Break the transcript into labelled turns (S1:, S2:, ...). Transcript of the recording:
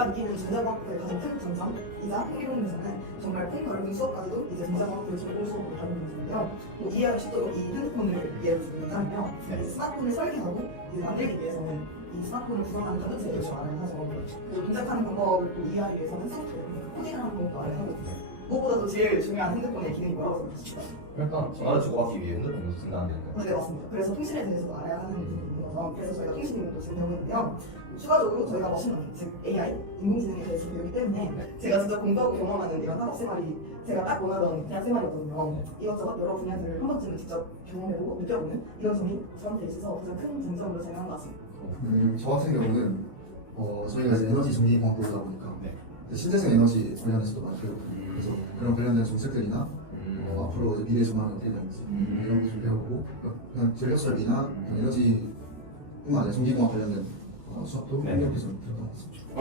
S1: 제가 느끼는 전자과학부의 가장 큰 장점이자 흥미로운면서는 정말 큰 다른 수업까지도 이제 전자과학부를 전공 수업으로 다루는 중인데요. 뭐 이해하기 쉽도록 이 핸드폰을 예로 들자면요.
S2: 네.
S1: 이 스마트폰을 설계하고 이제 만들기 위해서는 이 스마트폰을 구성하는 좀 알아야 하죠. 그리고 동작하는 방법을 또 이해하기 위해서는 소프트웨어, 그러니까 코딩을 하는 방법도 알아야 하고 무엇보다도 제일 중요한 핸드폰의 기능이 뭐라고 생각하십니까?
S2: 그러니까 전화를 주고받기 위해 핸드폰을 쓴다는 게
S1: 네 맞습니다. 그래서 통신에 대해서도 알아야 하는 부분인 거죠. 그래서 저희가 통신 기능도 진행하고 있는데요. 추가적으로 저희가 머신 러닝, 즉 AI, 인공지능에 대해서 배우기 때문에 제가 진짜 공부하고 경험하는 이런 학업 생활이 제가 딱 원하던 대학 생활이었거든요. 이것저것 여러 분야들을 한 번쯤은 직접 경험해보고 느껴보는 이런 점이 저한테 있어서 가장 큰 장점으로 생각한 것 같습니다.
S3: 음, 저 같은 경우는 어, 저희가 이제 에너지 전기공학부다 보니까
S2: 네.
S3: 신재생 에너지 관련해서도 많이 배우고 그래서 그런 관련된 정책들이나
S2: 음.
S3: 어, 앞으로 이제 미래 전망이 어떻게 되는지
S2: 음.
S3: 이런 것도 좀 배우고 그냥 전력 설비나 에너지뿐만 아니라 전기공학 관련된 어, 수업도
S2: 네.
S3: 협력해서 들어가 습니다